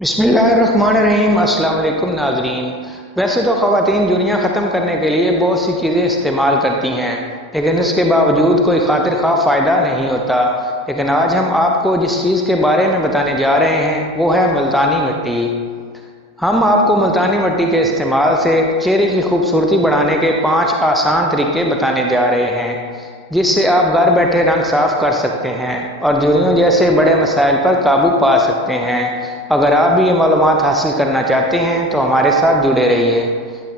بسم اللہ الرحمن الرحیم۔ السلام علیکم ناظرین۔ ویسے تو خواتین جھریاں ختم کرنے کے لیے بہت سی چیزیں استعمال کرتی ہیں، لیکن اس کے باوجود کوئی خاطر خواہ فائدہ نہیں ہوتا۔ لیکن آج ہم آپ کو جس چیز کے بارے میں بتانے جا رہے ہیں وہ ہے ملتانی مٹی۔ ہم آپ کو ملتانی مٹی کے استعمال سے چہرے کی خوبصورتی بڑھانے کے 5 آسان طریقے بتانے جا رہے ہیں، جس سے آپ گھر بیٹھے رنگ صاف کر سکتے ہیں اور جھریوں جیسے بڑے مسائل پر قابو پا سکتے ہیں۔ اگر آپ بھی یہ معلومات حاصل کرنا چاہتے ہیں تو ہمارے ساتھ جڑے رہیے۔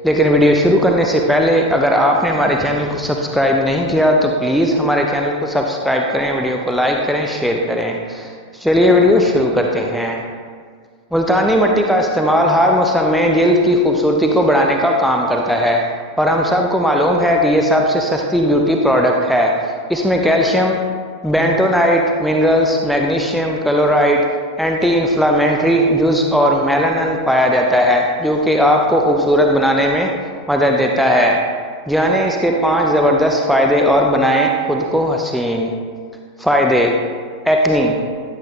لیکن ویڈیو شروع کرنے سے پہلے اگر آپ نے ہمارے چینل کو سبسکرائب نہیں کیا تو پلیز ہمارے چینل کو سبسکرائب کریں، ویڈیو کو لائک کریں، شیئر کریں۔ چلیے ویڈیو شروع کرتے ہیں۔ ملتانی مٹی کا استعمال ہر موسم میں جلد کی خوبصورتی کو بڑھانے کا کام کرتا ہے، اور ہم سب کو معلوم ہے کہ یہ سب سے سستی بیوٹی پراڈکٹ ہے۔ اس میں calcium, bentonite, minerals, magnesium, chloride, anti inflammatory جز اور میلانن پایا جاتا ہے، جو کہ آپ کو خوبصورت بنانے میں مدد دیتا ہے۔ جانیں اس کے 5 زبردست فائدے اور بنائیں خود کو حسین۔ فائدے: ایکنی۔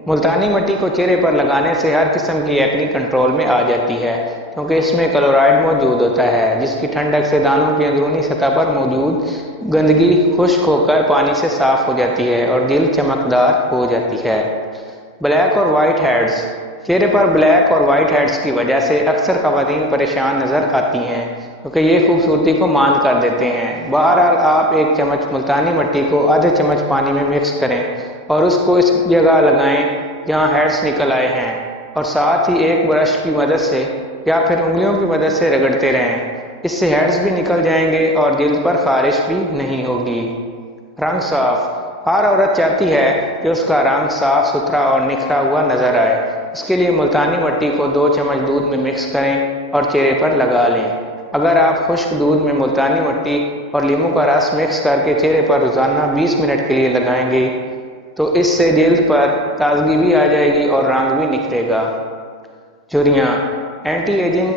ملتانی مٹی کو چہرے پر لگانے سے ہر قسم کی ایکنی کنٹرول میں آ جاتی ہے، کیونکہ اس میں کلورائیڈ موجود ہوتا ہے، جس کی ٹھنڈک سے دانتوں کی اندرونی سطح پر موجود گندگی خشک ہو کر پانی سے صاف ہو جاتی ہے اور جلد چمکدار ہو جاتی ہے۔ بلیک اور وائٹ ہیڈز۔ چہرے پر بلیک اور وائٹ ہیڈز کی وجہ سے اکثر خواتین پریشان نظر آتی ہیں، کیونکہ یہ خوبصورتی کو ماند کر دیتے ہیں۔ بہرحال آپ 1 چمچ ملتانی مٹی کو آدھے چمچ پانی میں مکس کریں اور اس کو اس جگہ لگائیں جہاں ہیڈز نکل آئے ہیں، اور ساتھ ہی ایک برش کی مدد سے یا پھر انگلیوں کی مدد سے رگڑتے رہیں۔ اس سے ہیڈز بھی نکل جائیں گے اور جلد پر خارش بھی نہیں ہوگی۔ رنگ صاف۔ ہر عورت چاہتی ہے کہ اس کا رنگ صاف ستھرا اور نکھرا ہوا نظر آئے۔ اس کے لیے ملتانی مٹی کو 2 چمچ دودھ میں مکس کریں اور چہرے پر لگا لیں۔ اگر آپ خشک دودھ میں ملتانی مٹی اور لیموں کا رس مکس کر کے چہرے پر روزانہ 20 منٹ کے لیے لگائیں گے تو اس سے جلد پر تازگی بھی آ جائے گی اور رنگ بھی نکھرے گا۔ جھریاں۔ اینٹی ایجنگ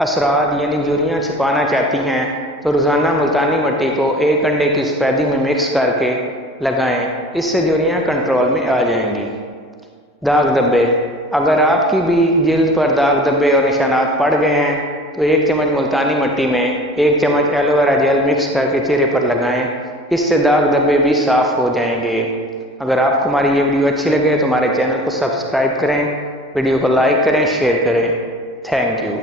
اثرات یعنی جھریاں چھپانا چاہتی ہیں تو روزانہ ملتانی مٹی کو 1 انڈے کی سفیدی میں مکس کر کے لگائیں، اس سے جھریاں کنٹرول میں آ جائیں گی۔ داغ دھبے۔ اگر آپ کی بھی جلد پر داغ دھبے اور نشانات پڑ گئے ہیں تو 1 چمچ ملتانی مٹی میں 1 چمچ ایلو ویرا جیل مکس کر کے چہرے پر لگائیں، اس سے داغ دھبے بھی صاف ہو جائیں گے۔ اگر آپ کو ہماری یہ ویڈیو اچھی لگے تو ہمارے چینل کو سبسکرائب کریں، ویڈیو کو لائک کریں، شیئر کریں۔ Thank you.